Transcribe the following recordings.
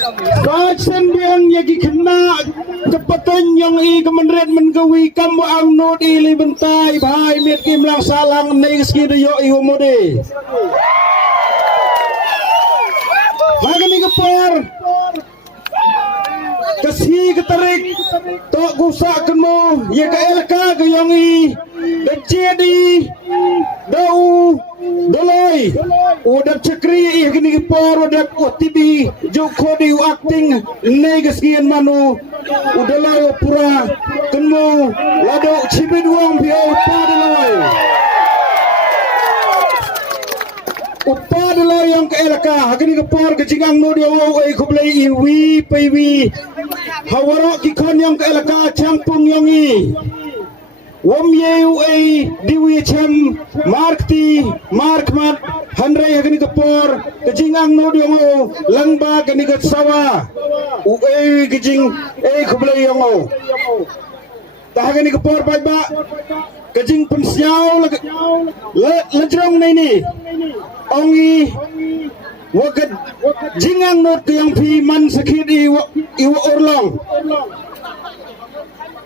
Kaisen biang yagi kena kepatan yang i kemenret mengawi kamu amnod ili bentai bahai miet kim lang salang nei skido yo i humode. Magani kepor kasih ketarik tok gusak kemo ya ka elka ke yang i jadi dau doloi udah cekri gini kepor udah OTB joko di acting negasian manu udah lalu pura kemo lado cibiduang biau padaloi upadaloi yang ke elka gini kepor kejingang no dia ai kublai iwi paiwi hawarok kikon yang ke elka campung yang i Wom yeu ai diwi chem markti markmat handrai hagani kapor kejingang no diongo langba gani gat sawa u ai kejing kublai yongo tahagani kapor bai ba kejing pensiau lejrong nai ni ongi wagat jingang no yang pi man sakit iwa orlong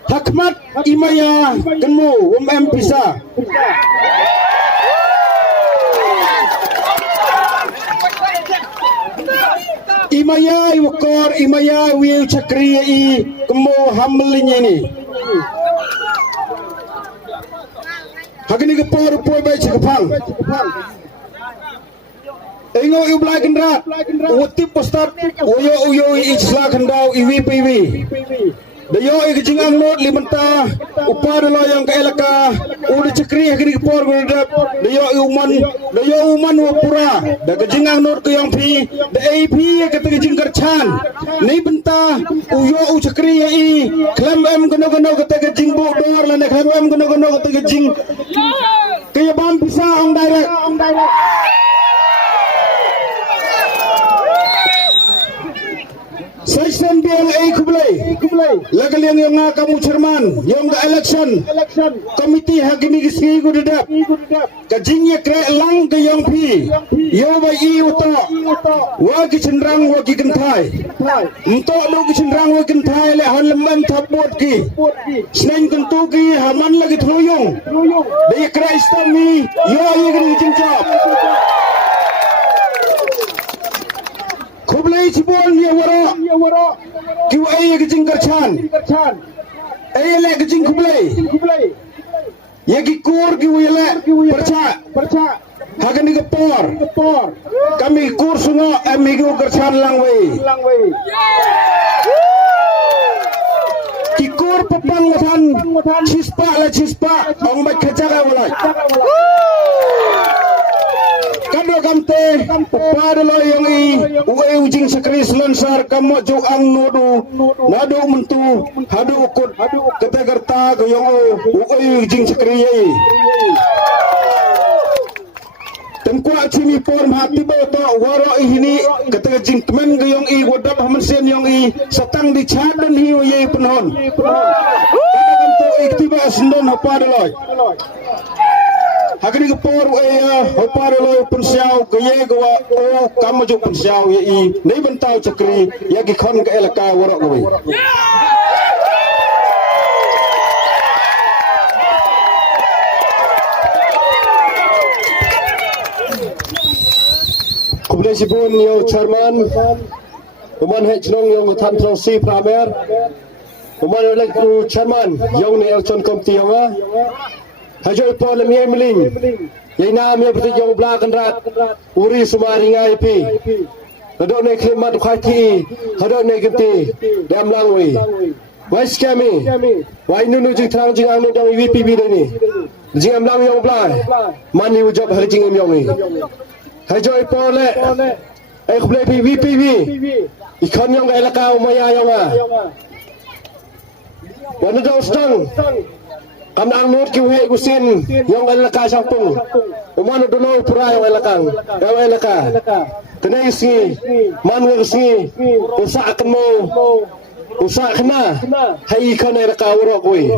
Hakmat imaya kenmu pisa imaya iwakor imaya wiu cakriya i kemu hamlinya ini hakini kepor poi bai cakapang ingo iu blai kendra utip postat uyo isla kendau iwi piwi Dayo ikijingang not limenta upar lo yang ke elaka udah cekri kini kepor berdap dayo uman wapura da kejingang not ke yang pi da AP kata kejing kercan ni benta uyo cekri i klam em gono kata kejing bu dor lane klam em gono kata kejing kaya bam bisa on direct Section BLA kublai lagalian yang kamu cerman yang ke election komiti hakimi gisi gudedap kajingnya kre lang ke yang pi yo bai i uto wagi cenderang wagi kentai untuk do cenderang wagi kentai le han lemam tabot ki selain kentu ki haman lagi troyong de kre istami yo i gini cincap Kublai cibol ya waro kiwa ay kejing kercan ay le kejing kublai ya kikur kiwa le perca hagan di kepor kami kur sungo amigo kercan langway kikur pepang ngatan cispa ong baik kejaga walai kado kamte pada lo yang i uwe ujing sekris lansar kamu jo ang nodu nado mentu hadu ukut kata gerta goyong uwe ujing sekriye temkuak cimi por hati boto waro ini kata jing temen goyong i wadap hamersen yang i satang di cadan hiu ye penon kado kamte iktiba sendon pada lo Hakini kepor hopar lo pensiau gaya gawa kamu jo pensiau ya i nei bentau cakri ya gi khon ke elaka warok gawe Kublai sibun yo chairman uman he chnong yo than throng si pramer uman elek ku chairman yo ni elchon komti yo Hajoy po lam yay miling yay na mi pati yung blakan rat uri sumari ngay pi hado na klimat khay ti hado na ganti dam langwi wai skami wai nunu jing trang jing anu dang VPB ni jing am lang yung blai mani ujab har jing am yung ni hajoy po le ay kublay pi VPB ikon yung elaka umaya yung wano daw stang Kamang nut kiwe gusin yang elaka sampung. Umano dulu pura yang elaka. Kena isi man isi usak kemo usak kena hai kena elaka urok kui.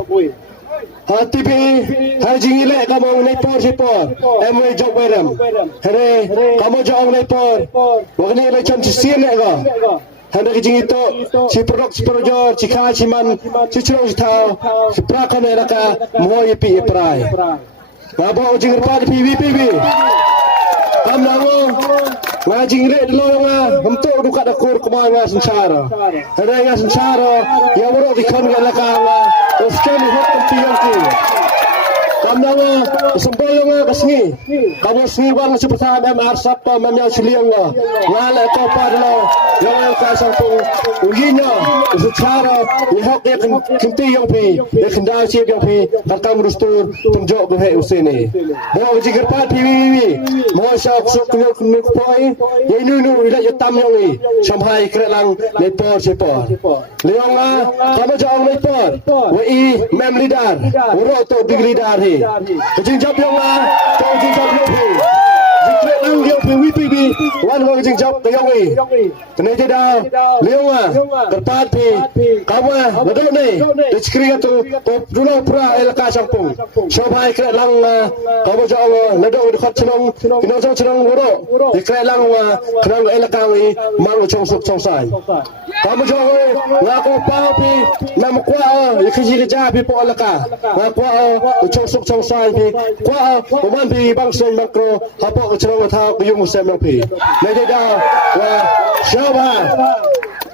Hati pi haji ile kamu nepor sipor emwe jok beram. Here kamu jok nepor. Wakni ile cam sisien lega. Handa kijing itu si produk si projor si kha si man si churong si thao si prakon elaka moy pi prai. Ngabo jing pa pi PVPV. Kam lango ngajing re delo nga humto duka dakur kemai nga sengsara. Handa nga sengsara ya woro dikon elaka nga oskeni hot piang ki. Kam lango sempol nga kasngi. Kamu sni bang si pertahan MR Sabta memnya suliang nga. Ngala ko pa delo yang kasang pung uginya secara ihok dia kenti yang pi dia kendal siap yang pi takkan merustur tunjuk ke usini bawa jikir pat PVPV mau syak sok kena poi yang nu ila yatam yang ni sampai kerelang lepor sepor leong lah kamu jauh lepor WI mem leader urut to big leader he jing jap yang lah to jing jap yang he jikir lang dia PVPV wan ko jing jap yang ni kena dah leong ah kerpat pi kamu ledok ni dikiri tu dulu pura elaka sampung sampai kerelang kamu jauh ledok dekat cenong kena cenong urut dikerelang kenang elaka ni mang chongsuk chongsai kamu jauh ngaku pau pi nam kwa ikiji kerja pi po elaka ngaku chongsuk chongsai pi kwa uman pi bangsa makro apa cenong thau kuyung sem pi nei dah wa Syaba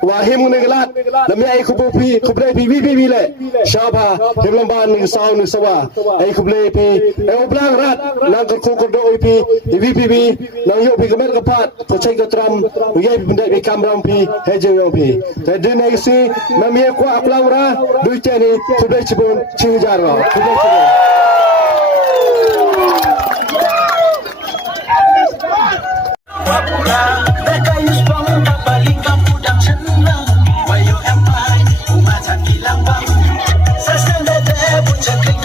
wahim ngelat namanya ai kubupi kublai PVPV le Syaba himlamban ni saw ni sawa ai kublai pi ai oblang rat nang ko do pi PVPV nang yo pi kemet kepat ko cai ko tram yai benda pi kamram pi hejeng yo pi jadi nei si namanya ko aplang ra dui chani kublai chibun chijar ra kublai chibun Check